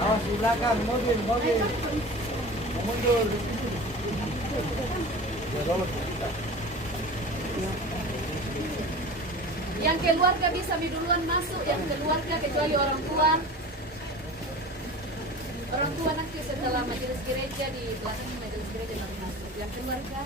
Awas di belakang, mobil. Mundur. Yang keluarga bisa duluan masuk, yang keluarga kecuali orang tua. Orang tua nanti setelah majelis gereja di belakang majelis gereja baru masuk. Yang keluarga.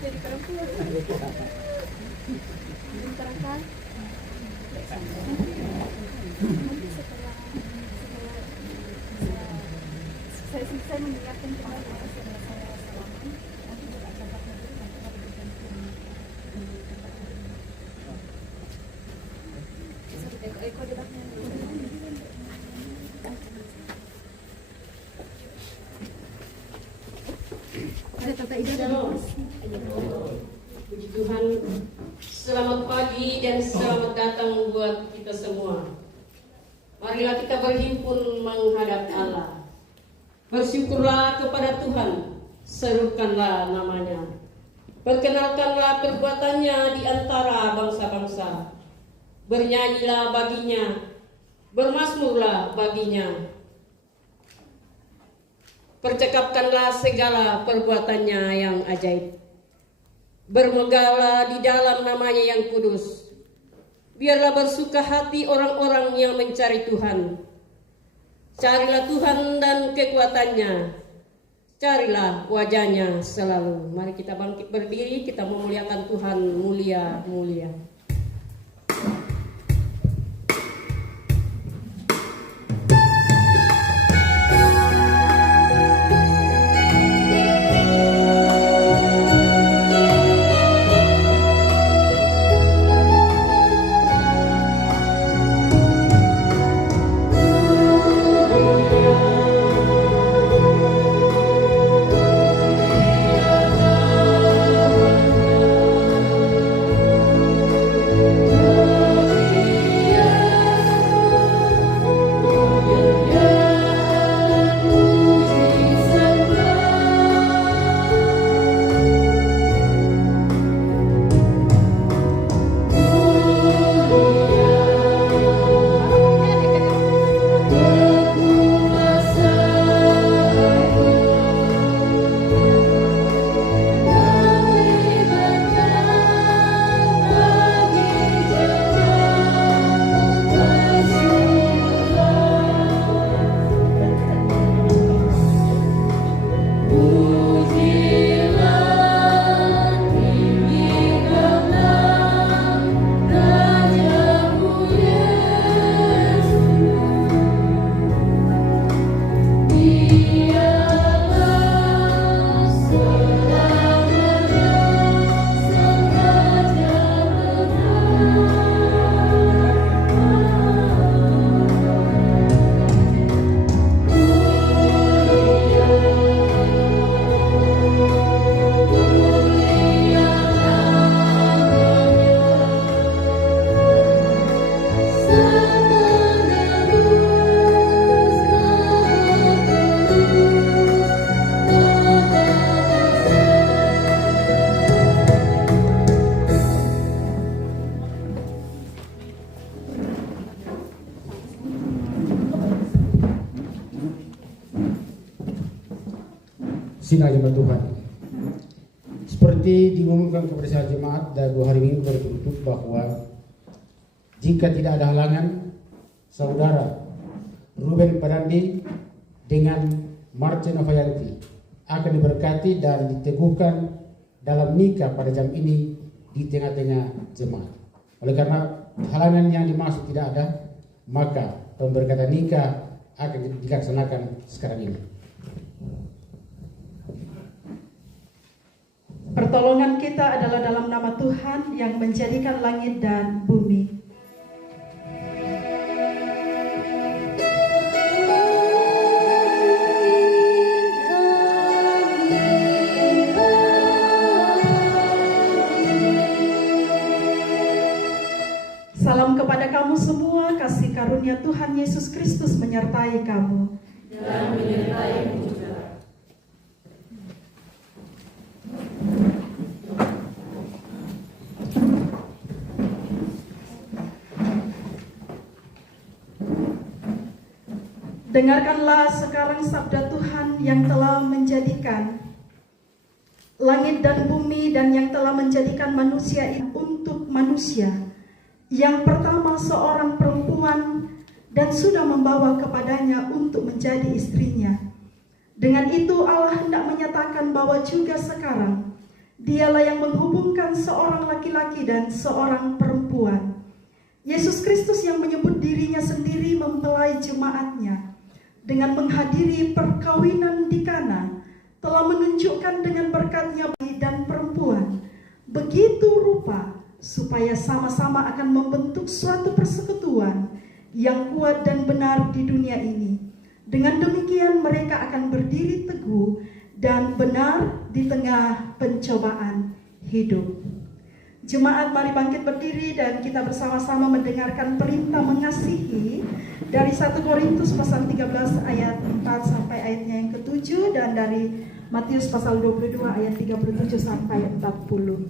Jadi perempuan. Terangkan. Saya mengingatkan kembali setelah saya salaman nanti juga akan dapat memberikan Eko debatnya. Puji Tuhan, selamat pagi dan selamat datang buat kita semua. Marilah kita berhimpun menghadap Allah. Bersyukurlah kepada Tuhan, serukanlah namanya. Perkenalkanlah perbuatannya di antara bangsa-bangsa. Bernyanyilah baginya, bermazmurlah baginya. Percakapkanlah segala perbuatannya yang ajaib. Bermegahlah di dalam namanya yang kudus. Biarlah bersuka hati orang-orang yang mencari Tuhan. Carilah Tuhan dan kekuatannya. Carilah wajahnya selalu. Mari kita bangkit berdiri, kita memuliakan Tuhan, mulia-mulia. Sinar jemaat Tuhan. Seperti diumumkan kepada saya jemaat dan 2 hari minggu berturut-turut bahwa jika tidak ada halangan, saudara Ruben Padandi dengan Marce Novayanti akan diberkati dan diteguhkan dalam nikah pada jam ini di tengah-tengah jemaat. Oleh karena halangan yang dimaksud tidak ada, maka pemberkatan nikah akan dilaksanakan sekarang ini. Pertolongan kita adalah dalam nama Tuhan yang menjadikan langit dan bumi. karunia Tuhan Yesus Kristus menyertai kamu. Dan menyertai juga. Dengarkanlah sekarang sabda Tuhan yang telah menjadikan langit dan bumi dan yang telah menjadikan manusia untuk manusia. Yang pertama seorang perempuan dan sudah membawa kepadanya untuk menjadi istrinya. Dengan itu Allah hendak menyatakan bahwa juga sekarang Dialah yang menghubungkan seorang laki-laki dan seorang perempuan. Yesus Kristus yang menyebut dirinya sendiri mempelai jemaatnya dengan menghadiri perkawinan di Kana telah menunjukkan dengan berkatnya dan perempuan begitu rupa supaya sama-sama akan membentuk suatu persekutuan yang kuat dan benar di dunia ini. Dengan demikian mereka akan berdiri teguh dan benar di tengah pencobaan hidup. Jemaat, mari bangkit berdiri dan kita bersama-sama mendengarkan perintah mengasihi dari 1 Korintus pasal 13 ayat 4 sampai ayatnya yang ke-7 dan dari Matius pasal 22 ayat 37 sampai 40.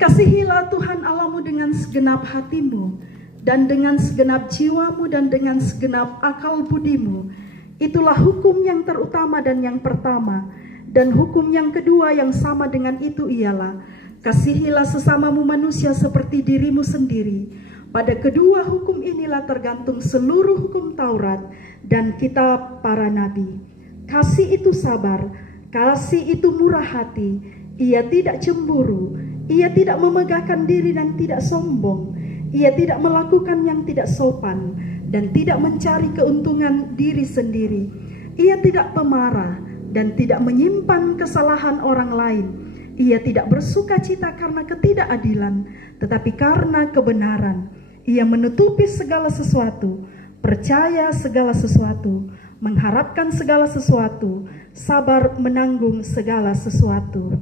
Kasihilah Tuhan Allahmu dengan segenap hatimu dan dengan segenap jiwamu dan dengan segenap akal budimu. Itulah hukum yang terutama dan yang pertama. Dan hukum yang kedua yang sama dengan itu ialah kasihilah sesamamu manusia seperti dirimu sendiri. Pada kedua hukum inilah tergantung seluruh hukum Taurat dan kitab para nabi. Kasih itu sabar, kasih itu murah hati, ia tidak cemburu, ia tidak memegahkan diri dan tidak sombong, ia tidak melakukan yang tidak sopan dan tidak mencari keuntungan diri sendiri. Ia tidak pemarah dan tidak menyimpan kesalahan orang lain. Ia tidak bersuka cita karena ketidakadilan, tetapi karena kebenaran. Ia menutupi segala sesuatu, percaya segala sesuatu, mengharapkan segala sesuatu, sabar menanggung segala sesuatu.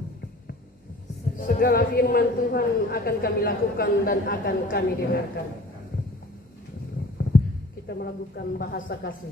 Segala firman Tuhan akan kami lakukan dan akan kami dengarkan. Kita melakukan bahasa kasih.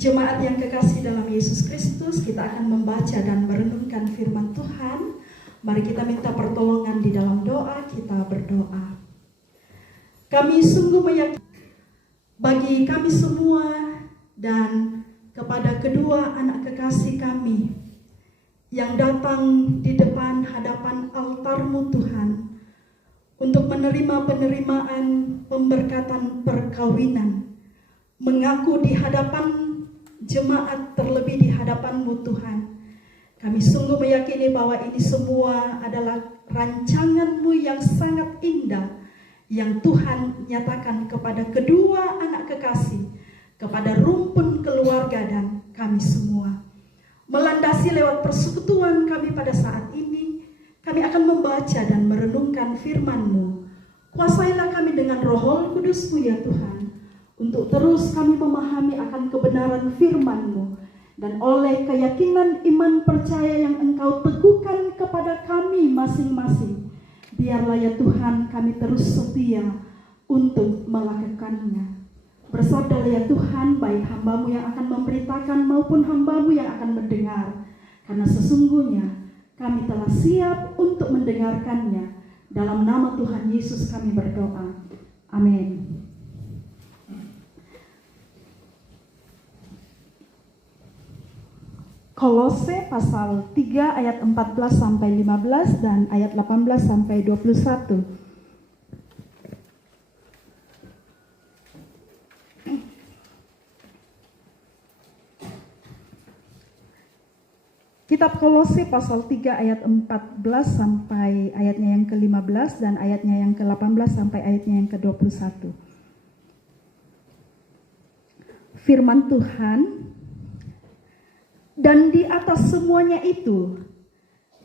Jemaat yang kekasih dalam Yesus Kristus, kita akan membaca dan merenungkan firman Tuhan Mari kita minta pertolongan di dalam doa, kita berdoa. Kami sungguh meyakini bagi kami semua dan kepada kedua anak kekasih kami yang datang di depan hadapan altar-Mu Tuhan untuk menerima penerimaan pemberkatan perkawinan, mengaku di hadapan jemaat, terlebih di hadapan-Mu Tuhan. Kami sungguh meyakini bahwa ini semua adalah rancangan-Mu yang sangat indah, yang Tuhan nyatakan kepada kedua anak kekasih, kepada rumpun keluarga dan kami semua. Melandasi lewat persekutuan kami pada saat ini, kami akan membaca dan merenungkan firman-Mu. Kuasailah kami dengan Roh Kudus-Mu ya Tuhan, untuk terus kami memahami akan kebenaran firman-Mu, dan oleh keyakinan iman percaya yang Engkau teguhkan kepada kami masing-masing, biarlah ya Tuhan kami terus setia untuk melakukannya. Bersabdalah ya Tuhan, baik hamba-Mu yang akan memberitakan maupun hamba-Mu yang akan mendengar, karena sesungguhnya kami telah siap untuk mendengarkannya. Dalam nama Tuhan Yesus kami berdoa. Amin. Kolose pasal 3 ayat 14 sampai 15 dan ayat 18 sampai 21. Kitab Kolose pasal 3 ayat 14 sampai ayatnya yang ke-15 dan ayatnya yang ke-18 sampai ayatnya yang ke-21. Firman Tuhan, dan di atas semuanya itu,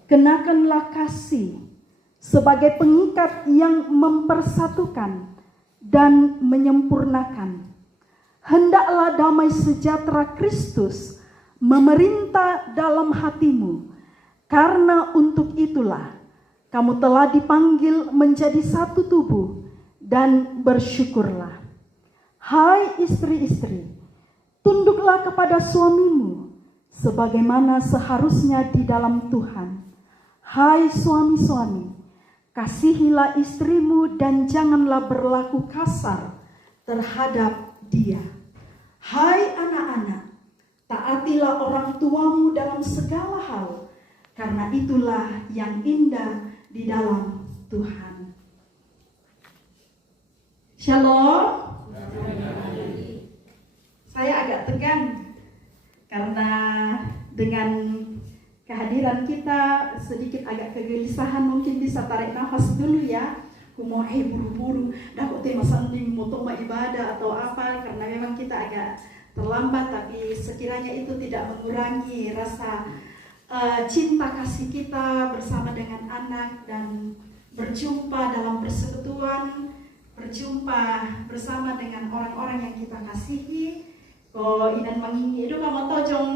kenakanlah kasih sebagai pengikat yang mempersatukan dan menyempurnakan. Hendaklah damai sejahtera Kristus memerintah dalam hatimu, karena untuk itulah kamu telah dipanggil menjadi satu tubuh, dan bersyukurlah. Hai istri-istri, tunduklah kepada suamimu sebagaimana seharusnya di dalam Tuhan. Hai suami-suami, kasihilah istrimu dan janganlah berlaku kasar terhadap dia. Hai anak-anak, taatilah orang tuamu dalam segala hal, karena itulah yang indah di dalam Tuhan. Shalom. Saya agak tegang karena dengan kehadiran kita sedikit agak kegelisahan. Mungkin bisa tarik nafas dulu ya. Kumo buru-buru, dah kok tema sanding motong ibadah atau apa, karena memang kita agak terlambat, tapi sekiranya itu tidak mengurangi rasa cinta kasih kita bersama dengan anak dan berjumpa dalam persekutuan, berjumpa bersama dengan orang-orang yang kita kasihi. Ko inan mangingi itu kamu tojong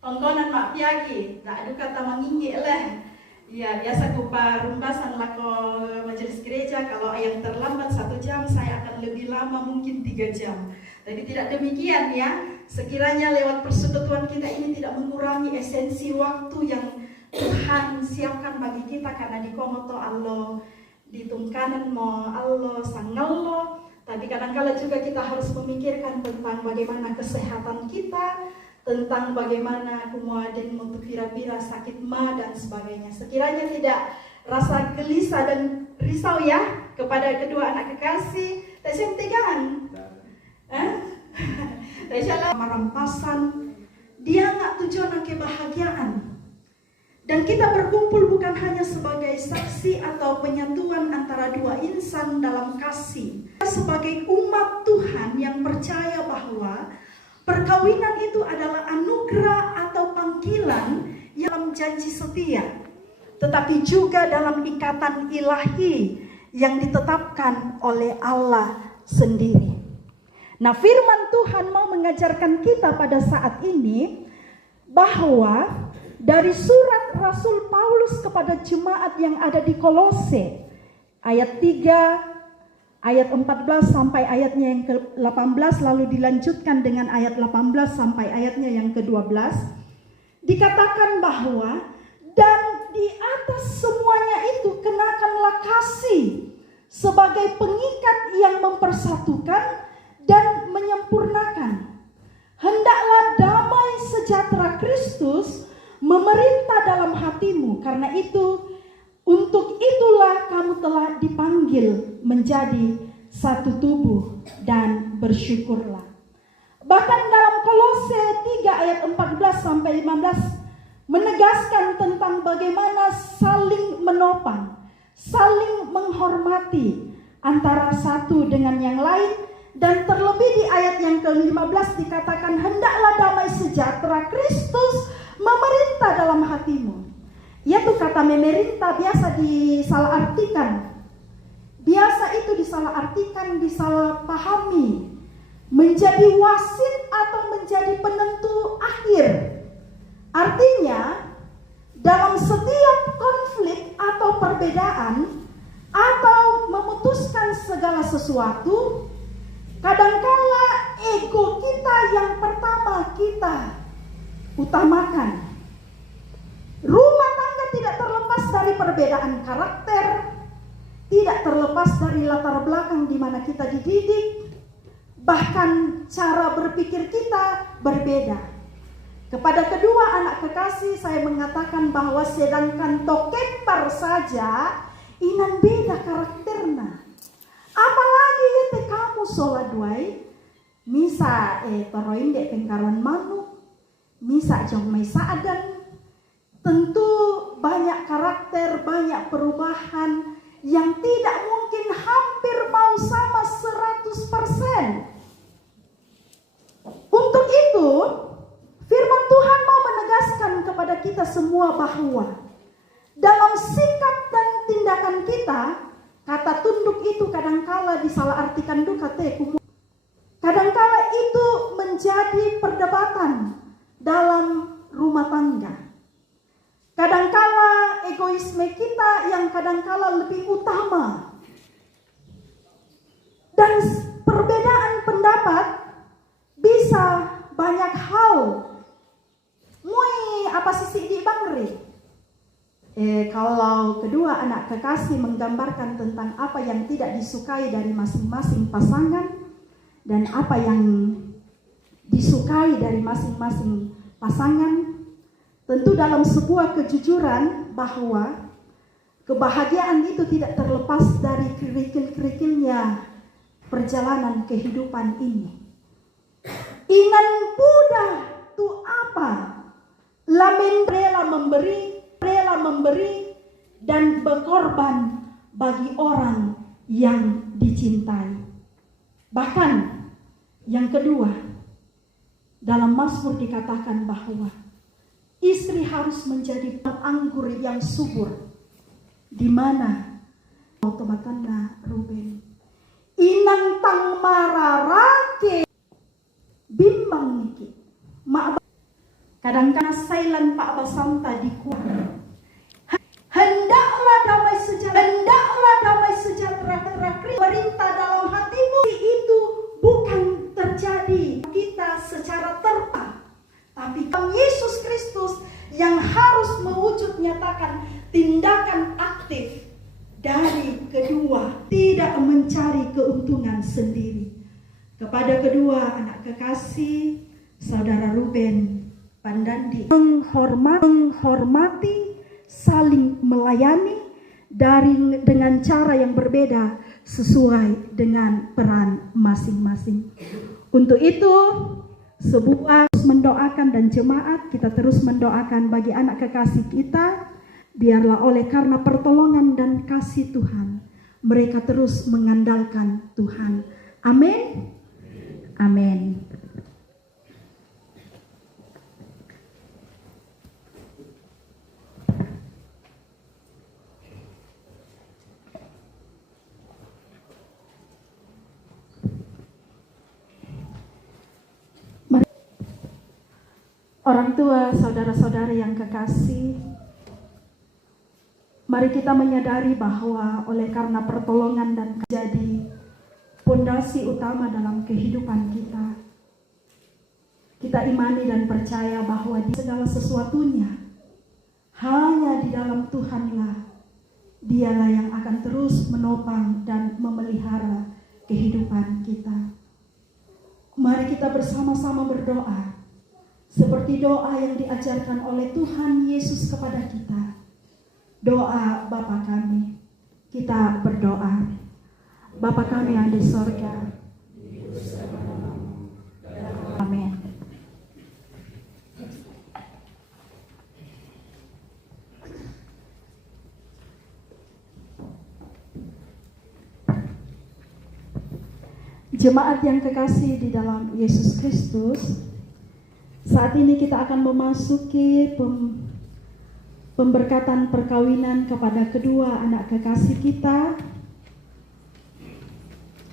tongkonan mak piagi, tak ada kata mangingi lah. Ya biasa kupa rumbasan lah ko majelis gereja, kalau yang terlambat 1 jam saya akan lebih lama mungkin 3 jam. Tapi tidak demikian ya. Sekiranya lewat persekutuan kita ini tidak mengurangi esensi waktu yang Tuhan siapkan bagi kita, karena di komoto Allah, di tungkanan mo Allah sangallo. Tapi kadang-kala juga kita harus memikirkan tentang bagaimana kesehatan kita, tentang bagaimana kemudian untuk pira-pira sakit ma dan sebagainya. Sekiranya tidak rasa gelisah dan risau ya kepada kedua anak kekasih, tak sentikan. Tak merampasan, dia nggak tujuan kebahagiaan. Dan kita berkumpul bukan hanya sebagai saksi atau penyatuan antara dua insan dalam kasih. Sebagai umat Tuhan yang percaya bahwa perkawinan itu adalah anugerah atau panggilan yang janji setia, tetapi juga dalam ikatan ilahi yang ditetapkan oleh Allah sendiri. Nah, firman Tuhan mau mengajarkan kita pada saat ini bahwa dari surat Rasul Paulus kepada jemaat yang ada di Kolose, ayat 3, ayat 14 sampai ayatnya yang ke-18, lalu dilanjutkan dengan ayat 18 sampai ayatnya yang ke-12, dikatakan bahwa dan di atas semuanya itu kenakanlah kasih sebagai pengikat yang mempersatukan dan menyempurnakan. Hendaklah damai sejahtera Kristus memerintah dalam hatimu. Karena itu, untuk itulah kamu telah dipanggil menjadi satu tubuh dan bersyukurlah. Bahkan dalam Kolose 3 ayat 14 sampai 15 menegaskan tentang bagaimana saling menopang, saling menghormati antara satu dengan yang lain. Dan terlebih di ayat yang ke-15 dikatakan, hendaklah damai sejahtera Kristus memerintah dalam hatimu. Yaitu kata memerintah biasa disalahartikan. Biasa itu disalahartikan, disalahpahami, menjadi wasit atau menjadi penentu akhir. Artinya, dalam setiap konflik atau perbedaan atau memutuskan segala sesuatu, kadangkala ego kita yang pertama kita utamakan. Rumah tangga tidak terlepas dari perbedaan karakter, tidak terlepas dari latar belakang di mana kita dididik, bahkan cara berpikir kita berbeda. Kepada kedua anak kekasih saya mengatakan bahwa sedangkan tokepar saja inan beda karakterna. Apalagi yete kamu sholat duai, misa toroin dek pengkaruan manuk, misa jong mai saadan. Tentu banyak karakter, banyak perubahan yang tidak mungkin hampir mau sama 100%. Untuk itu, firman Tuhan mau menegaskan kepada kita semua bahwa dalam sikap dan tindakan kita, kata tunduk itu kadangkala disalahartikan duka teku. Kadangkala itu menjadi perdebatan dalam rumah tangga. Kadangkala egoisme kita yang kadangkala lebih utama. Dan perbedaan pendapat bisa banyak hal. Mui apa sisi di bangri? Kalau kedua anak kekasih menggambarkan tentang apa yang tidak disukai dari masing-masing pasangan dan apa yang disukai dari masing-masing pasangan, tentu dalam sebuah kejujuran bahwa kebahagiaan itu tidak terlepas dari kerikil-kerikilnya perjalanan kehidupan ini. Inan Buddha tu apa? Lamen rela memberi dan berkorban bagi orang yang dicintai. Bahkan yang kedua, dalam Mazmur dikatakan bahwa istri harus menjadi anggur yang subur, di mana otomatanna Ruben inang tang mararake bimbang niki kadang-kadang sailan Pak Basanta di kuat. Hendaklah damai sejahtera perintah dalam hatimu. Itu bukan terjadi kita secara terpa, tapi Yesus Kristus yang harus mewujud nyatakan tindakan aktif dari kedua, tidak mencari keuntungan sendiri. Kepada kedua anak kekasih, saudara Ruben Pandandi, menghormati, saling melayani dengan cara yang berbeda sesuai dengan peran masing-masing. Untuk itu, sebuah mendoakan dan jemaat kita terus mendoakan bagi anak kekasih kita, biarlah oleh karena pertolongan dan kasih Tuhan mereka terus mengandalkan Tuhan. Amin. Amin. Orang tua, saudara-saudari yang kekasih, mari kita menyadari bahwa oleh karena pertolongan dan menjadi pondasi utama dalam kehidupan kita, kita imani dan percaya bahwa di segala sesuatunya Hanya di dalam Tuhanlah, Dialah yang akan terus menopang dan memelihara kehidupan kita. Mari kita bersama-sama berdoa seperti doa yang diajarkan oleh Tuhan Yesus kepada kita. Doa Bapa kami. Kita berdoa. Bapa kami yang di sorga. Amin. Jemaat yang kekasih di dalam Yesus Kristus, saat ini kita akan memasuki pemberkatan perkawinan kepada kedua anak kekasih kita,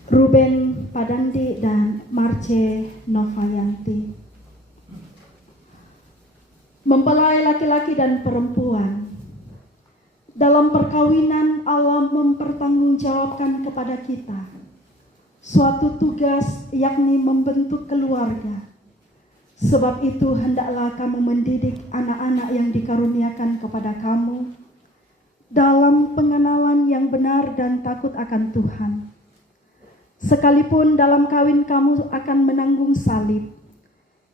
Ruben Padandi dan Marce Novayanti. Mempelai laki-laki dan perempuan, dalam perkawinan Allah mempertanggungjawabkan kepada kita suatu tugas, yakni membentuk keluarga. Sebab itu hendaklah kamu mendidik anak-anak yang dikaruniakan kepada kamu dalam pengenalan yang benar dan takut akan Tuhan. Sekalipun dalam kawin kamu akan menanggung salib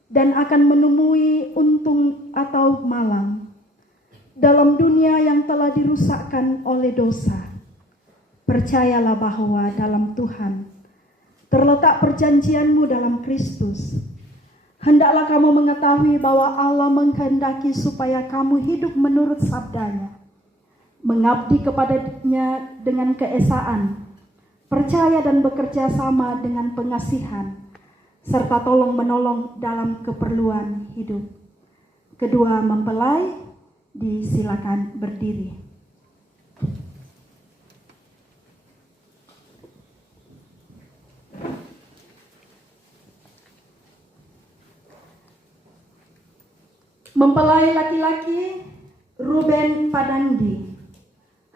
dan akan menemui untung atau malang dalam dunia yang telah dirusakkan oleh dosa, percayalah bahwa dalam Tuhan terletak perjanjianmu dalam Kristus. Hendaklah kamu mengetahui bahwa Allah menghendaki supaya kamu hidup menurut sabdanya, mengabdi kepadanya dengan keesaan, percaya dan bekerja sama dengan pengasihan, serta tolong-menolong dalam keperluan hidup. Kedua mempelai disilakan berdiri. Mempelai laki-laki Ruben Padandi,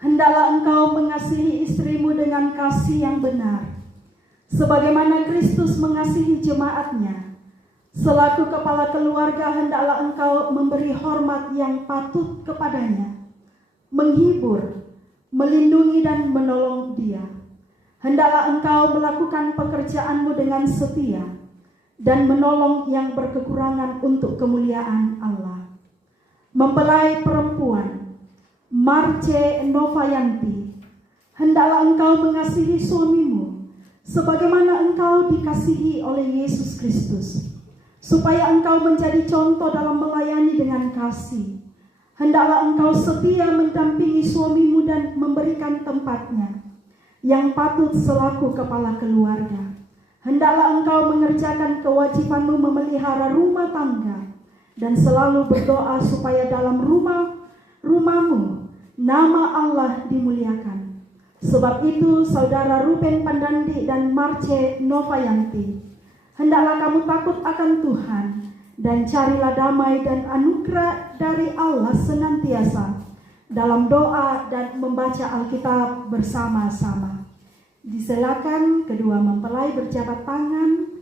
hendaklah engkau mengasihi istrimu dengan kasih yang benar, sebagaimana Kristus mengasihi jemaatnya. Selaku kepala keluarga, hendaklah engkau memberi hormat yang patut kepadanya, menghibur, melindungi dan menolong dia. Hendaklah engkau melakukan pekerjaanmu dengan setia dan menolong yang berkekurangan untuk kemuliaan Allah. Mempelai perempuan Marce Novayanti, hendaklah engkau mengasihi suamimu sebagaimana engkau dikasihi oleh Yesus Kristus, supaya engkau menjadi contoh dalam melayani dengan kasih. Hendaklah engkau setia mendampingi suamimu dan memberikan tempatnya yang patut selaku kepala keluarga. Hendaklah engkau mengerjakan kewajibanmu memelihara rumah tangga dan selalu berdoa supaya dalam rumahmu nama Allah dimuliakan. Sebab itu saudara Ruben Padandi dan Marce Novayanti, hendaklah kamu takut akan Tuhan dan carilah damai dan anugerah dari Allah senantiasa dalam doa dan membaca Alkitab bersama-sama. Disilakan kedua mempelai berjabat tangan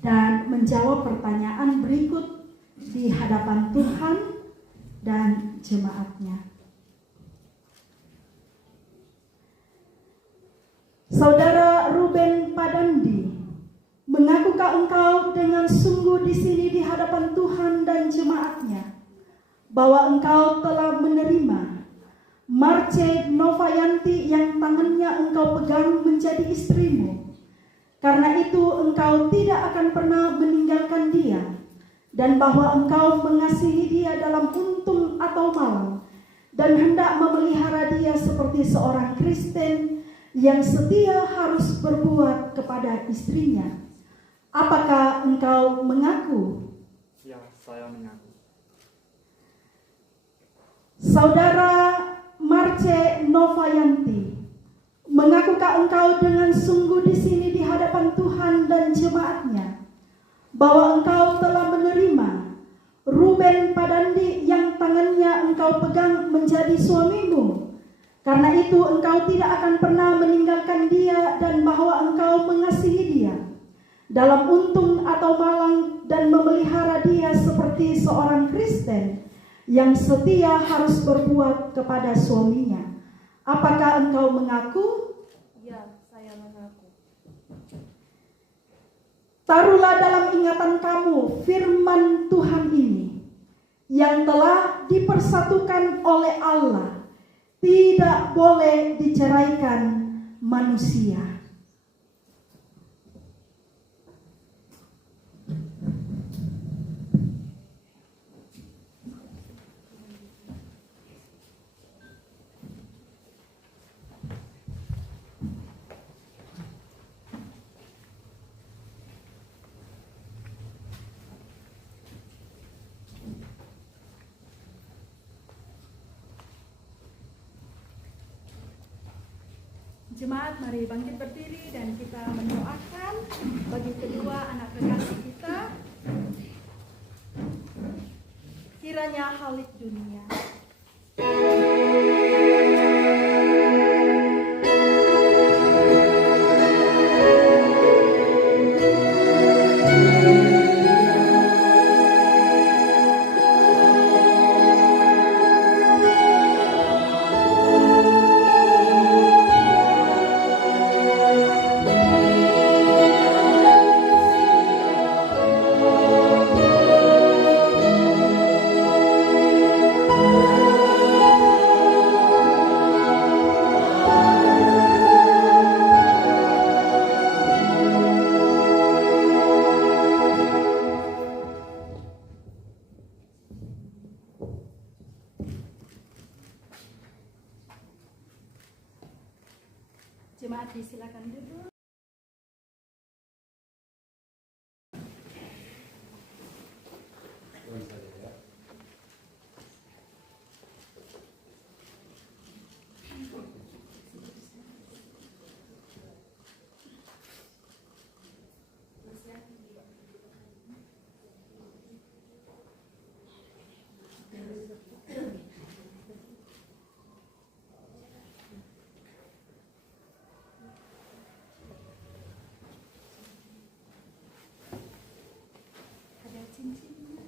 dan menjawab pertanyaan berikut di hadapan Tuhan dan jemaatnya. Saudara Ruben Padandi, mengakukah engkau dengan sungguh di sini di hadapan Tuhan dan jemaatnya bahwa engkau telah menerima Marce Novayanti yang tangannya engkau pegang menjadi istrimu? Karena itu engkau tidak akan pernah meninggalkan dia, dan bahwa engkau mengasihi dia dalam untung atau malang, dan hendak memelihara dia seperti seorang Kristen yang setia harus berbuat kepada istrinya. Apakah engkau mengaku? Ya, saya mengaku. Saudara Marce Novayanti, mengakukah engkau dengan sungguh di sini di hadapan Tuhan dan jemaatnya bahwa engkau telah menerima Ruben Padandi yang tangannya engkau pegang menjadi suamimu? Karena itu engkau tidak akan pernah meninggalkan dia, dan bahwa engkau mengasihi dia dalam untung atau malang dan memelihara dia seperti seorang Kristen yang setia harus berbuat kepada suaminya. Apakah engkau mengaku? Ya, saya mengaku. Taruhlah dalam ingatan kamu firman Tuhan ini yang telah dipersatukan oleh Allah, tidak boleh diceraikan manusia. Jemaat, mari bangkit berdiri dan kita mendoakan bagi kedua anak kekasih kita. Kiranya halik dunia. Jemaat disilakan duduk. Ada cincinnya.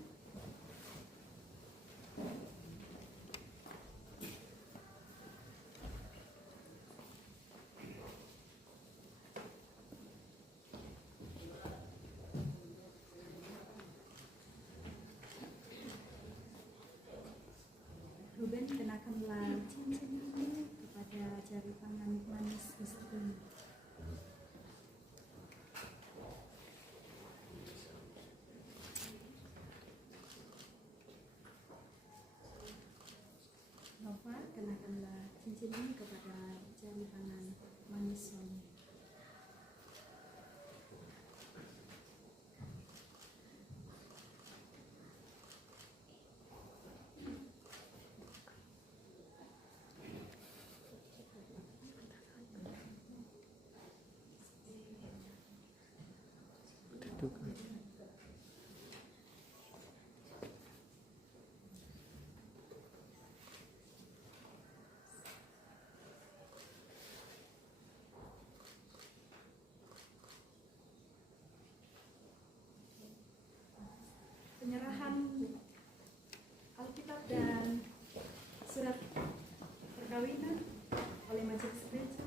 Ruben, kenakanlah cincin ini kepada jari tangan manis istrimu. Nova, kenakanlah cincin ini kepada jari tangan manis suami. Penyerahan Alkitab dan surat perkawinan oleh Majelis Gereja.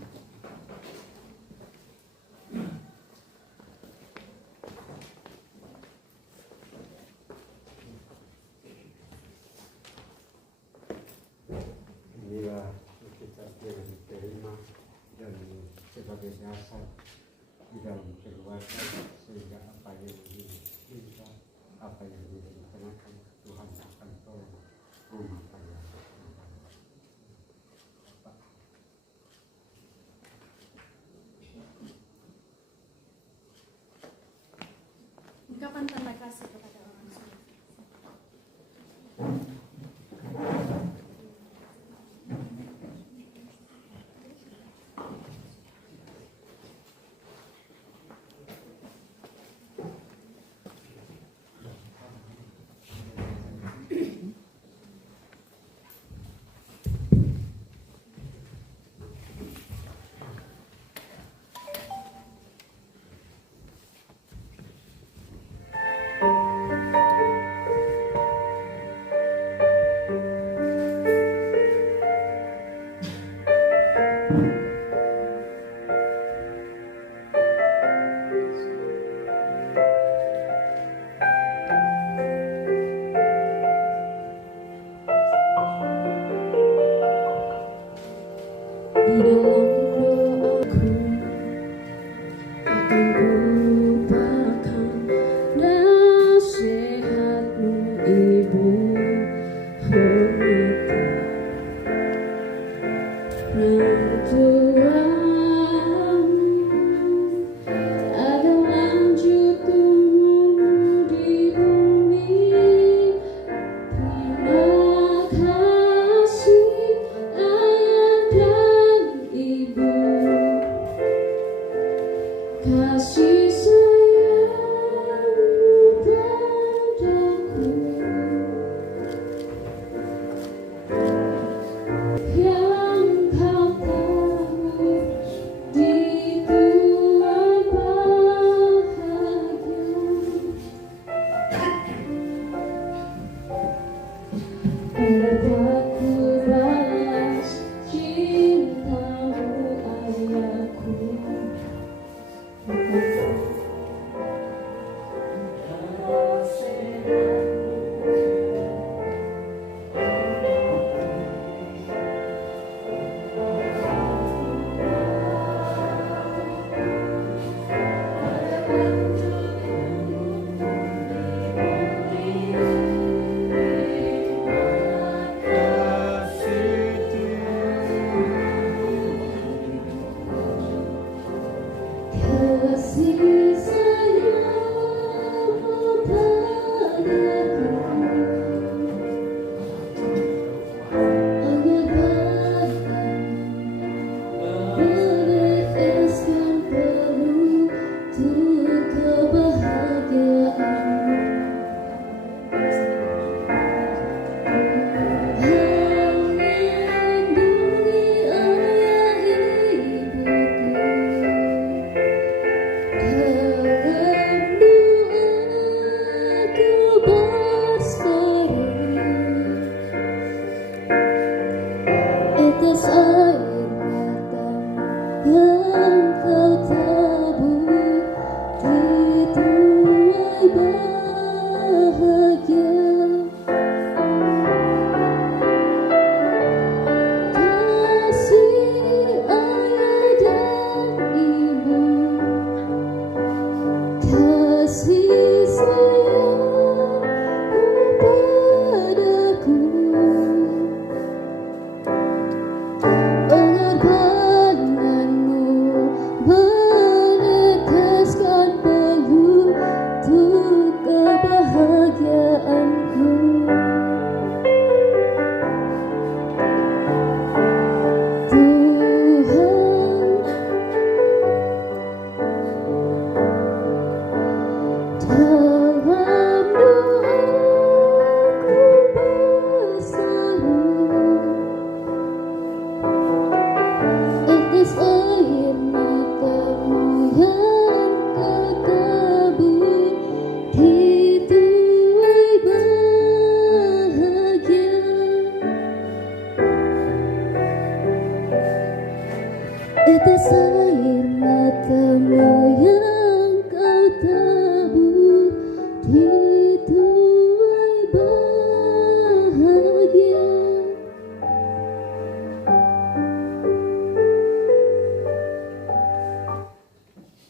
Inilah Alkitab yang diterima dan sebagai dasar di dalam keluarga, sehingga apa yang diminta, apa yang direncanakan Tuhan akan tolong rumah tangga. Ungkapan terima kasih kepada orang tua.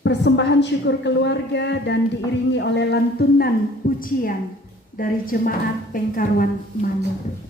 Persembahan syukur keluarga dan diiringi oleh lantunan pujian dari Jemaat Pengkaruan Manur.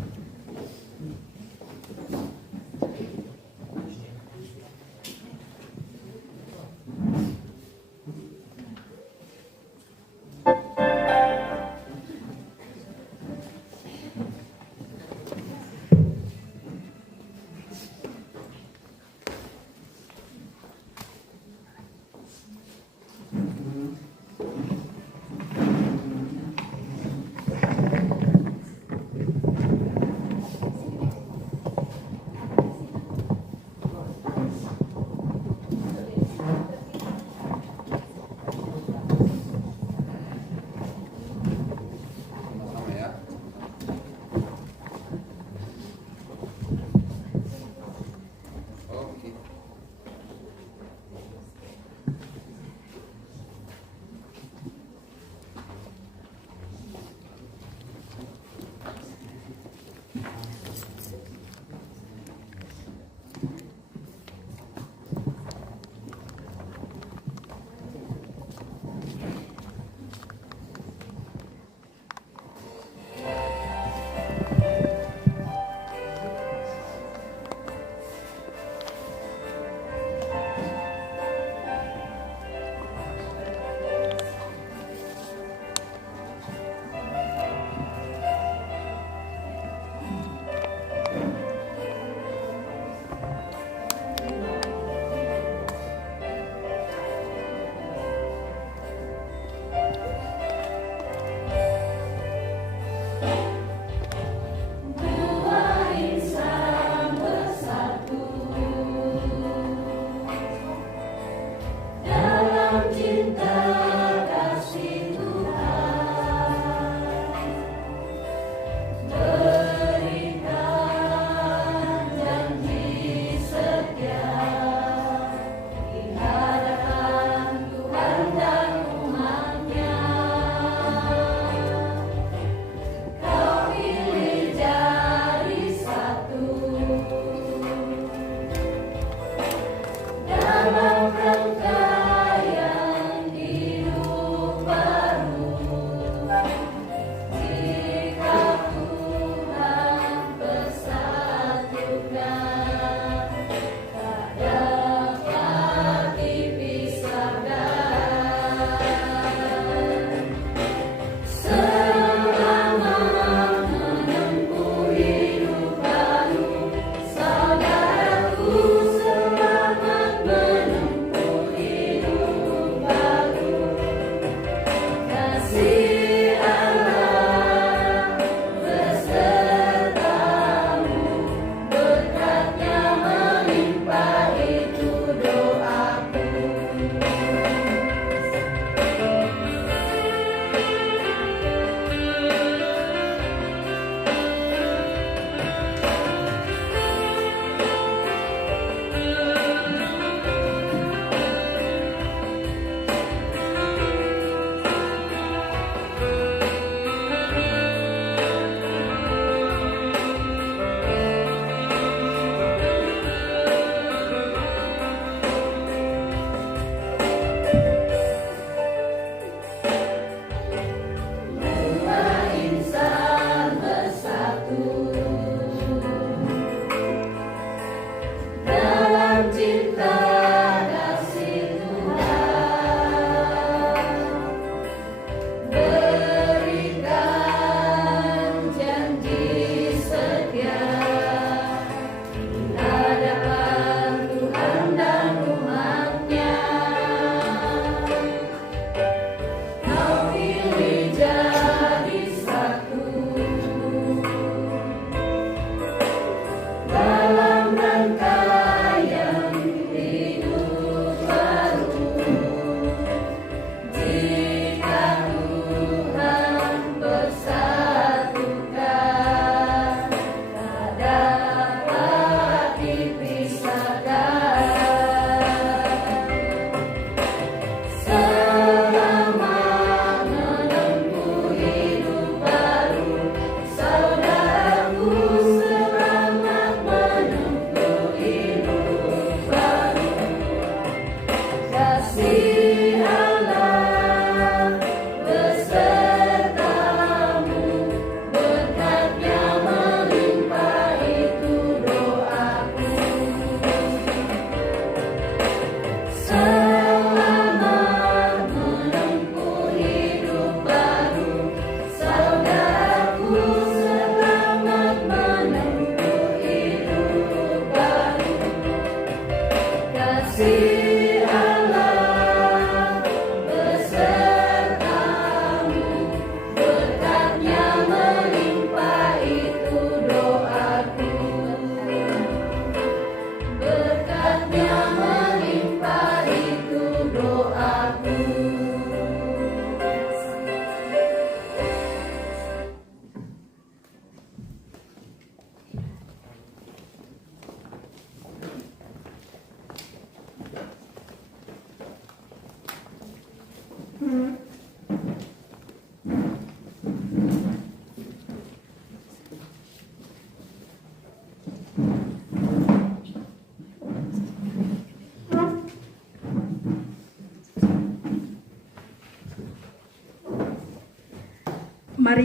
Mari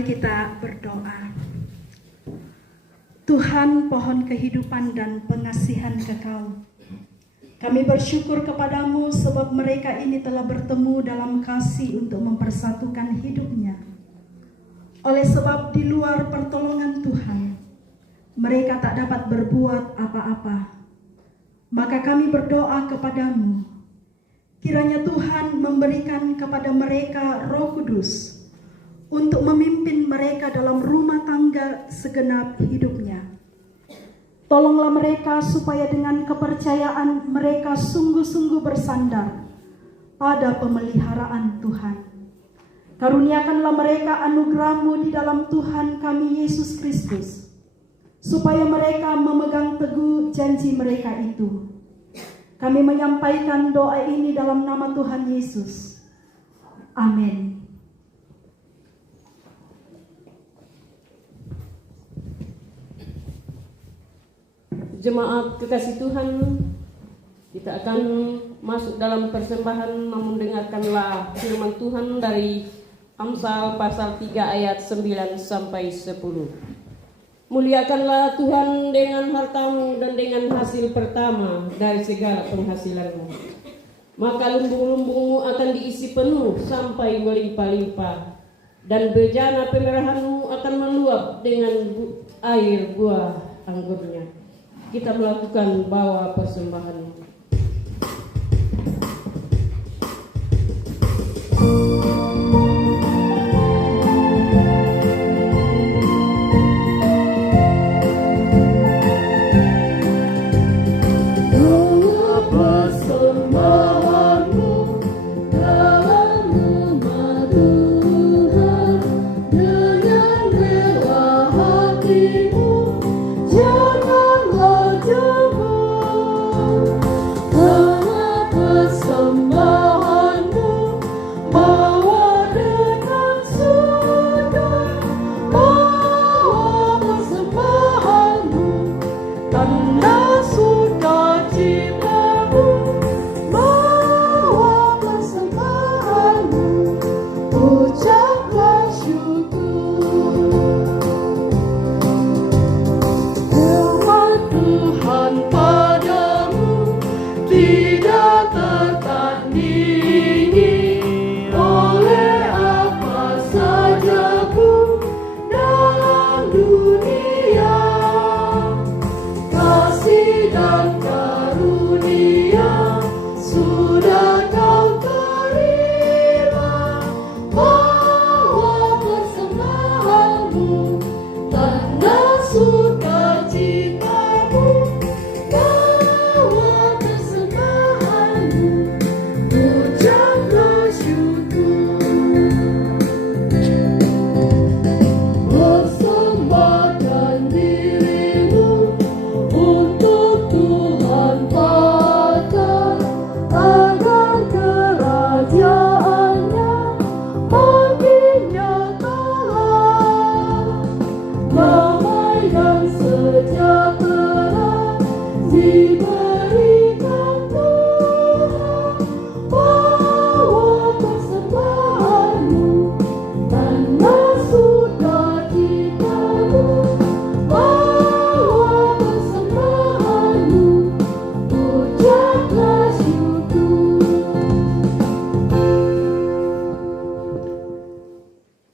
kita berdoa. Tuhan, pohon kehidupan dan pengasihan Kekal, kami bersyukur kepadamu sebab mereka ini telah bertemu dalam kasih untuk mempersatukan hidupnya. Oleh sebab di luar pertolongan Tuhan, mereka tak dapat berbuat apa-apa. Maka kami berdoa kepadamu, kiranya Tuhan memberikan kepada mereka Roh Kudus untuk memimpin mereka dalam rumah tangga segenap hidupnya. Tolonglah mereka supaya dengan kepercayaan mereka sungguh-sungguh bersandar pada pemeliharaan Tuhan. Karuniakanlah mereka anugerah-Mu di dalam Tuhan kami Yesus Kristus, supaya mereka memegang teguh janji mereka itu. Kami menyampaikan doa ini dalam nama Tuhan Yesus. Amin. Jemaat kekasih Tuhan, kita akan masuk dalam persembahan, namun dengarkanlah firman Tuhan dari Amsal pasal 3 ayat 9 sampai 10. Muliakanlah Tuhan dengan hartamu dan dengan hasil pertama dari segala penghasilanmu. Maka lumbung-lumbungmu akan diisi penuh sampai melimpah-limpah, dan bejana pemerahanmu akan meluap dengan air buah anggurnya. Kita melakukan bawa persembahan.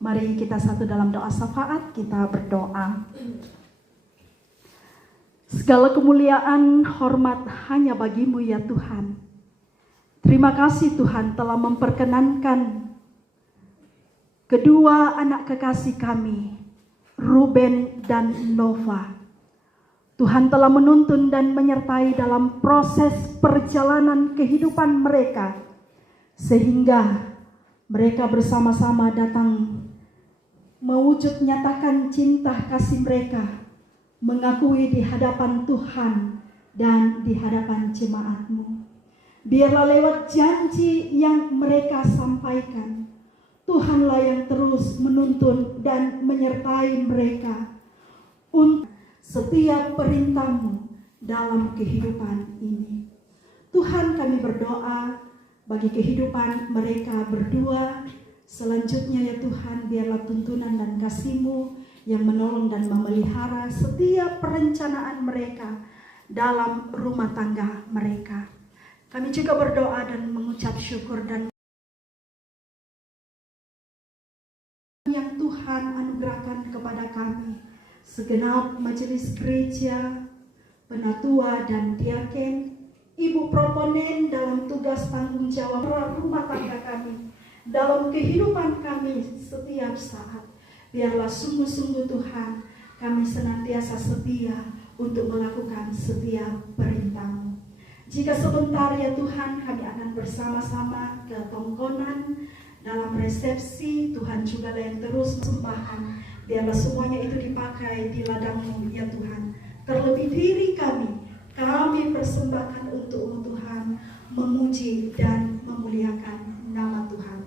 Mari kita satu dalam doa syafaat, kita berdoa. Segala kemuliaan, hormat hanya bagi-Mu ya Tuhan. Terima kasih Tuhan telah memperkenankan kedua anak kekasih kami, Ruben dan Nova. Tuhan telah menuntun dan menyertai dalam proses perjalanan kehidupan mereka, sehingga mereka bersama-sama datang mewujud nyatakan cinta kasih mereka, mengakui di hadapan Tuhan dan di hadapan jemaat-Mu. Biarlah lewat janji yang mereka sampaikan, Tuhanlah yang terus menuntun dan menyertai mereka untuk setiap perintah-Mu dalam kehidupan ini. Tuhan, kami berdoa bagi kehidupan mereka berdua. Selanjutnya ya Tuhan, biarlah tuntunan dan kasih-Mu yang menolong dan memelihara setiap perencanaan mereka dalam rumah tangga mereka. Kami juga berdoa dan mengucap syukur dan yang Tuhan anugerahkan kepada kami, segenap majelis gereja, penatua dan diaken, ibu proponen dalam tugas tanggung jawab rumah tangga kami, dalam kehidupan kami setiap saat. Biarlah sungguh-sungguh Tuhan, kami senantiasa setia untuk melakukan setiap perintah-Mu. Jika sebentar ya Tuhan, kami akan bersama-sama ke tongkonan dalam resepsi, Tuhan juga yang terus sembahan. Biarlah semuanya itu dipakai di ladang-Mu ya Tuhan. Terlebih diri kami persembahkan untuk Tuhan, memuji dan memuliakan nama Tuhan.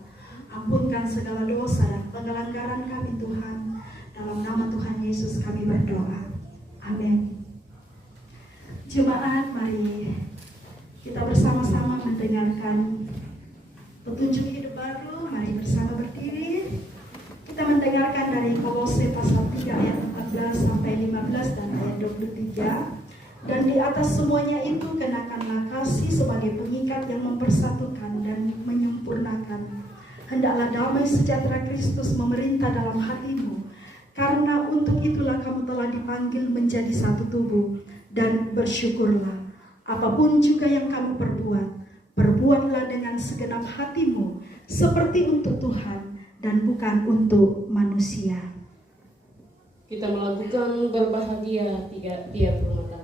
Ampunkan segala dosa dan pelanggaran kami Tuhan. Dalam nama Tuhan Yesus kami berdoa. Amin. Jemaat, mari kita bersama-sama mendengarkan petunjuk hidup baru. Mari bersama berdiri. Kita mendengarkan dari Kolose pasal 3 ayat 14 sampai 15 dan ayat 23. Dan di atas semuanya itu kenakanlah kasih sebagai pengikat yang mempersatukan dan menyempurnakan. Hendaklah damai sejahtera Kristus memerintah dalam hatimu, karena untuk itulah kamu telah dipanggil menjadi satu tubuh. Dan bersyukurlah, apapun juga yang kamu perbuat, perbuatlah dengan segenap hatimu, seperti untuk Tuhan dan bukan untuk manusia. Kita melakukan berbahagia tiap rumah tangga.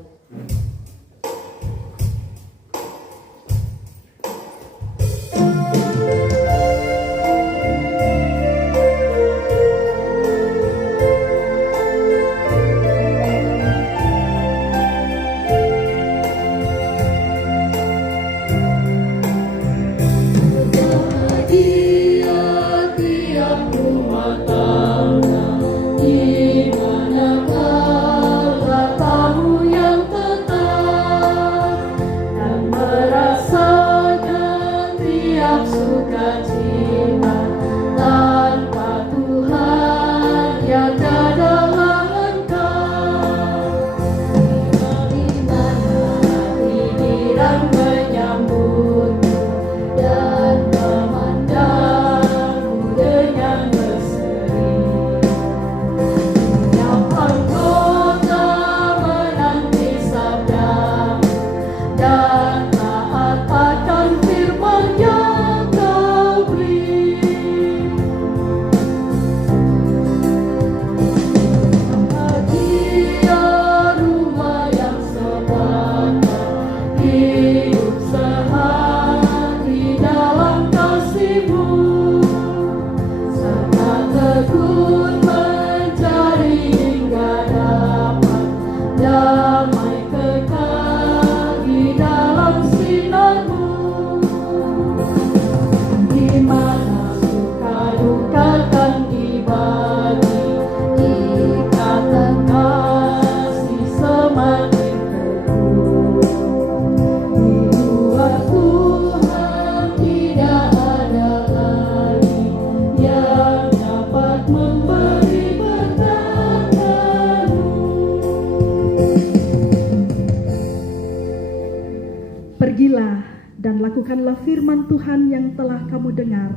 Pergilah dan lakukanlah firman Tuhan yang telah kamu dengar.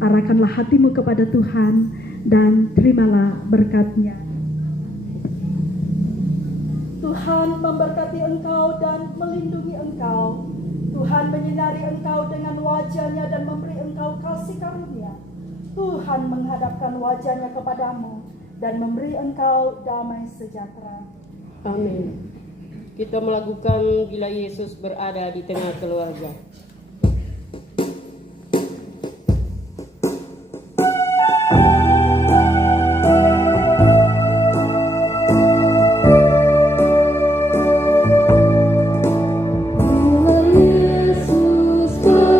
Arahkanlah hatimu kepada Tuhan dan terimalah berkat-Nya. Tuhan memberkati engkau dan melindungi engkau. Tuhan menyinari engkau dengan wajah-Nya dan memberi engkau kasih karunia. Tuhan menghadapkan wajah-Nya kepadamu dan memberi engkau damai sejahtera. Amin. Kita melakukan bila Yesus berada di tengah keluarga. Yesus berada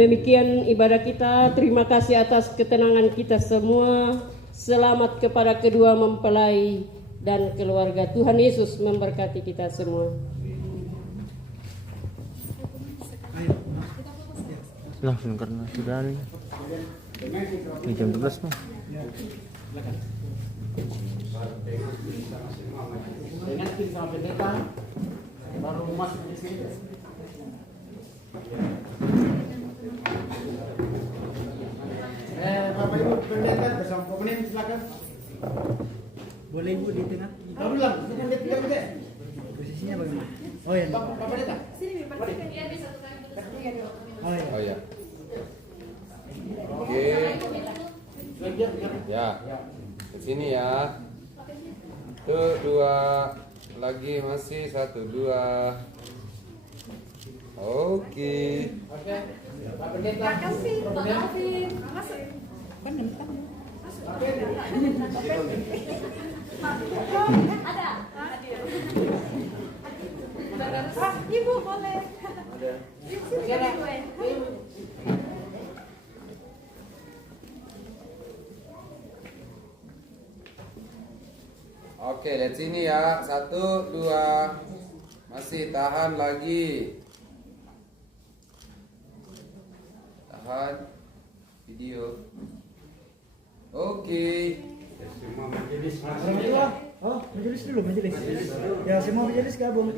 Demikian ibadah kita. Terima kasih atas ketenangan kita semua. Selamat kepada kedua mempelai dan keluarga. Tuhan Yesus memberkati kita semua. Lah, karena sudah hari. Ini jam 12 mah. Ingatkan sama pendeta, baru masuk di sini. Bapak Ibu pendeta bersama komunen silakan. Boleh Ibu di tengah. Kamu bilang, pendeta. Posisinya bagaimana? Oh ya. Bapak pendeta. Oh ya. Oh ya. Oke. Ya. Ke sini ya. Tuh, 2 lagi, masih 1 2. Oke. Pak pendeta. Ibu boleh. Oke, lihat sini ya. 1 2. Masih tahan lagi. Tahan video. Oke. Semua majelis Orang tua. Oh, majelis dulu, majelis. Ya, semua majelis gabung.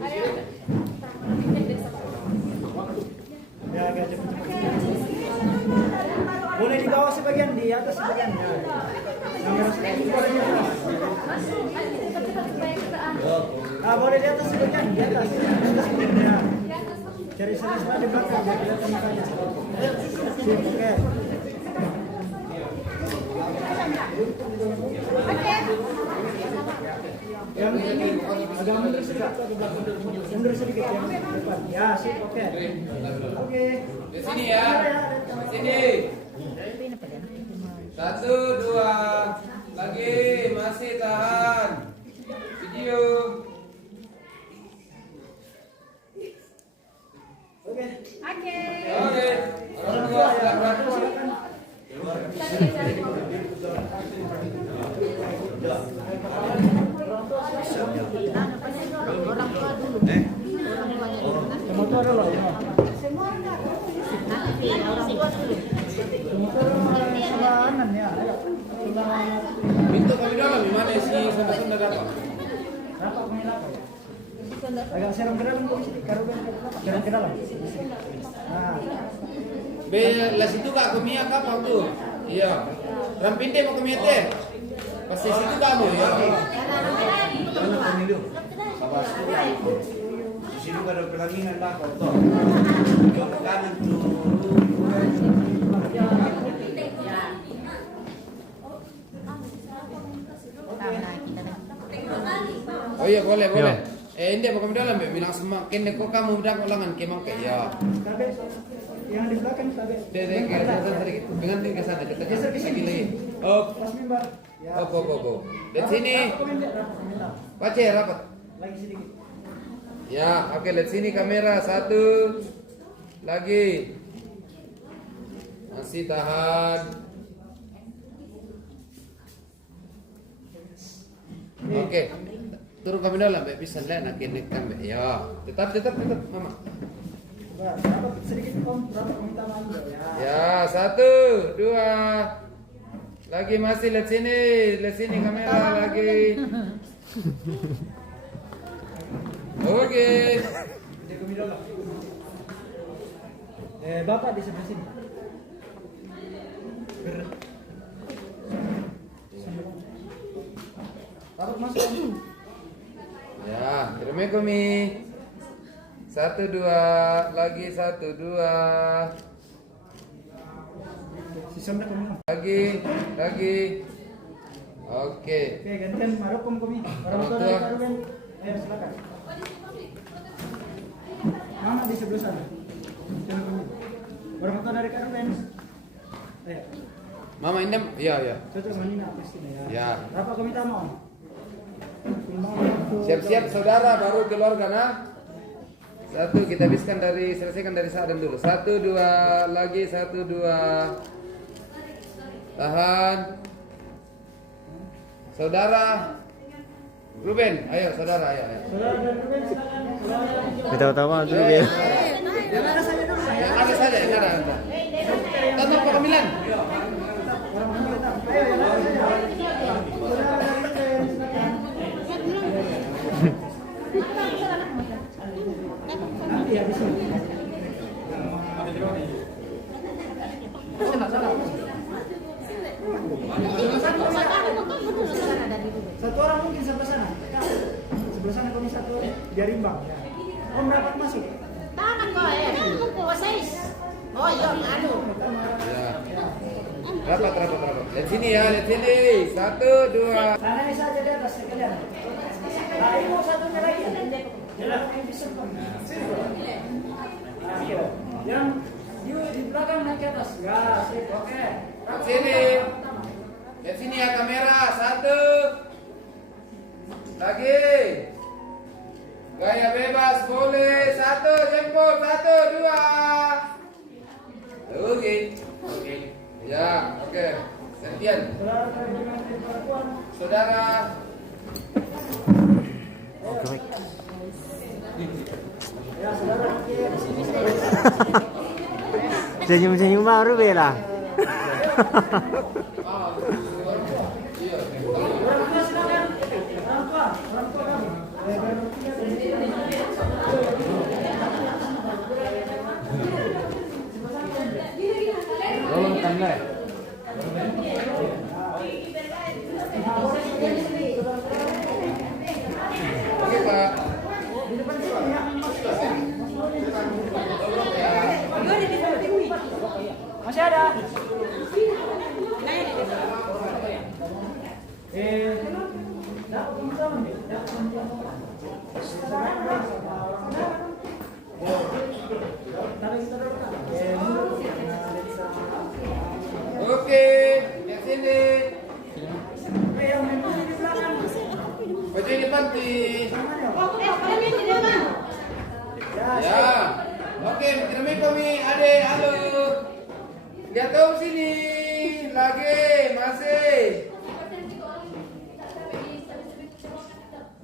Ya, agak cepat-cepat. Boleh di bawah sebagian, di atas sebagian. Ya. Kamera sedikit bolehnya. Boleh di atas sebagian, di atas. Ya. Cari sana di belakang, biar kelihatan mukanya. Sip, oke. Yang ini agak mundur sedikit, mundur sedikit yang depan. Ya, sip, oke. Oke. Di sini ya. Di sini. 1 2. Lagi, masih tahan. Video. Oke. Oke. Orang tua silakan. Semua itu ada loh. Semua selanan ya. Pintu kami dalam, gimana si sonda-sonda dapat? Berapa kami lapor? Agak serong ke dalam kok sini, karuban serong ke dalam. Nah, Be, lah situ kak kumia kapal tuh. Iya. Rampinde mau kumia teh. Pasti situ kamu ya. Mana pemilu? Sabar. Di sini ada pelaminan lah kau tahu. Ke kanan tuh. Oh iya boleh boleh. Ini mau kami dalam be, bilang semakin kok kamu udah ulangan kemang kayak ya. tabe yang di belakang tabe. Dede ke sana sedikit. Dengan ke sana kita lagi lagi. Oh, Pas mimbar. Ya. oh. Lihat sini. Baca rapat. Lagi sedikit. Ya, oke lihat sini kamera 1. Lagi. Masih tahan. Oke. Turun kami dalam, Be. Bisa lihat nak kene kan, Be. Ya, tetap Mama. Berapa sedikit Om? Berapa minta maaf ya? Ya, 1 2. Lagi masih lihat sini kamera lagi. Oke. Bapak di sebelah sini. Bapak masuk. Ya, terima kami. 1 2, lagi 1 2. Sisanya kami. Lagi. Oke. Oke, gantian marokom kami. Orang tua dari Karuben. Ayo silakan. Mama di sebelah sana. Jangan kami. Orang tua dari Karuben. Ayo. Mama indem, ya. Cocok manina atas sini ya. Ya. Berapa kami tamu? Siap-siap saudara baru keluarga nah. Satu, kita habiskan selesaikan dari Sa'dan dulu. 1, 2, lagi 1, 2. Tahan. Saudara Ruben, ayo saudara, ayo. Kita tahu dulu ya. Yang ada saja, yang ada. Tonton Pakamilan. Satu orang mungkin sebelah sana. Sebelah sana kami satu biar imbang. Ya. Om dapat masuk. Tangan kau ya, kau sais. Oh iya, anu. Ya. Rapat. Lihat sini ya, lihat sini. 1, 2. Tangannya saja di atas sekalian. Nah, ini mau satunya lagi. Yang bisa. Yang di belakang naik ke atas. Ya, sip. Oke. Sini. Lihat sini ya kamera. 1. Lagi. Gaya bebas boleh. 1 jempol. 1, 2. Oke. Ya, oke. Gantian. Saudara. Oke, baik. Senyum-senyum baru bela. Tolong tanda. Oke, Pak. Masih ada. Oke, lihat sini. Baju di panti. Ya. Oke, kami ade, halo. Lihat dong sini. Lagi, masih.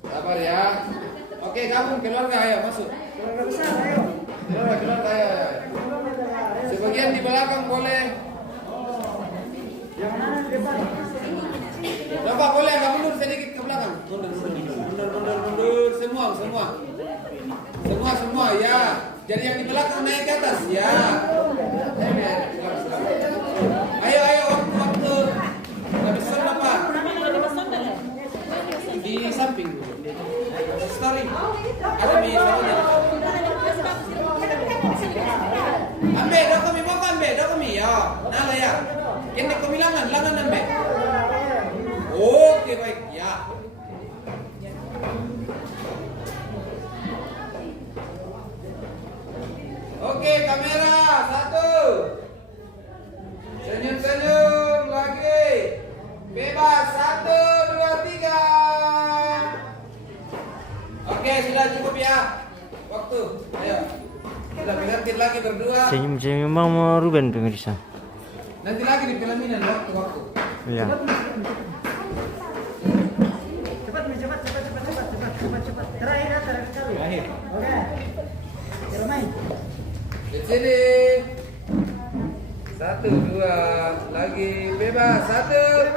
Sabar ya. Oke, gabung keluarga, ayo masuk. Keluarga besar, ayo. Keluarga, ayo. Sebagian di belakang boleh. Yang mana di depan? Coba boleh agak mundur sedikit ke belakang. Mundur. Semua, ya. Jadi yang di belakang naik ke atas, ya. Ayo, waktu. Habis apa? Di samping. Story. Ada di sana. Ambil, dah kami, ya. Nala ya. Kini kami langan ambil. Oke, baik, ya. Oke, kamera 1. Senyum lagi. Bebas 1, 2, 3. Oke, sudah cukup ya. Waktu. Ayo. Sudah ganti lagi berdua. Senyum-senyum mau Ruben pemirsa. Nanti lagi di pelaminan waktu. Iya. Cepat. Terakhir kali. Oke. Jalan main. Di sini. 1, 2, lagi bebas. 1.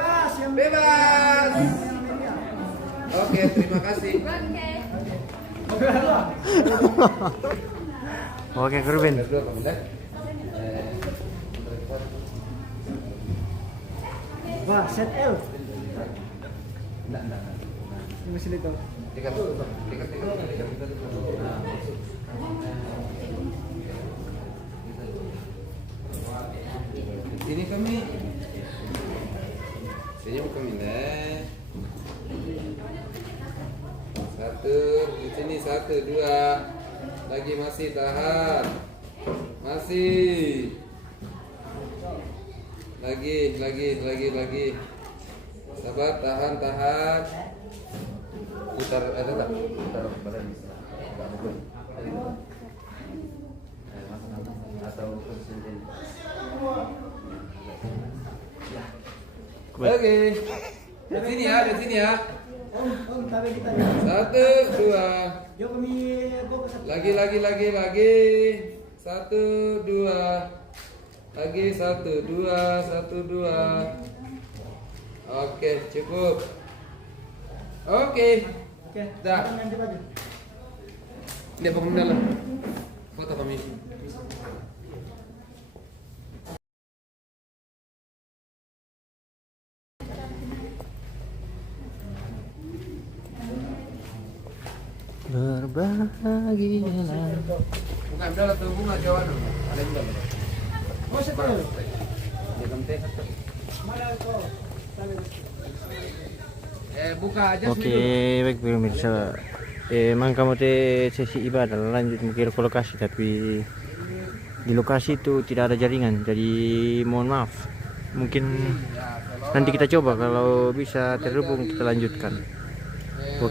Bebas. Oke, terima kasih. Oke, Ruben. Berdua kamu dah. Wah, set L. Enggak. Ini masih itu. Tiga. Sini kami. Senyum kami deh. 1, di sini 1, 2. Lagi masih tahan. Masih. Lagi. Sabar, tahan. Putar badan. Oke. Di sini ya, di sini ya. Om, tapi kita 1, 2. yo kami go ke Lagi. 1, 2. Lagi 1, 2, 1, 2. Oke, cukup. Oke. Oke, Dah. nanti baju. Dia bangun dalam. Foto kami. Berbahagialah. Bukan dalam tuh bunga jawan. Ada yang dalam. Oh, setelah. Dia kamte. Mana kau? Buka aja. Oke, baik pemirsa. Emang kamu sesi ibadah lanjut mungkin ke lokasi, tapi di lokasi itu tidak ada jaringan, jadi mohon maaf. Mungkin nanti kita coba kalau bisa terhubung kita lanjutkan. Oke.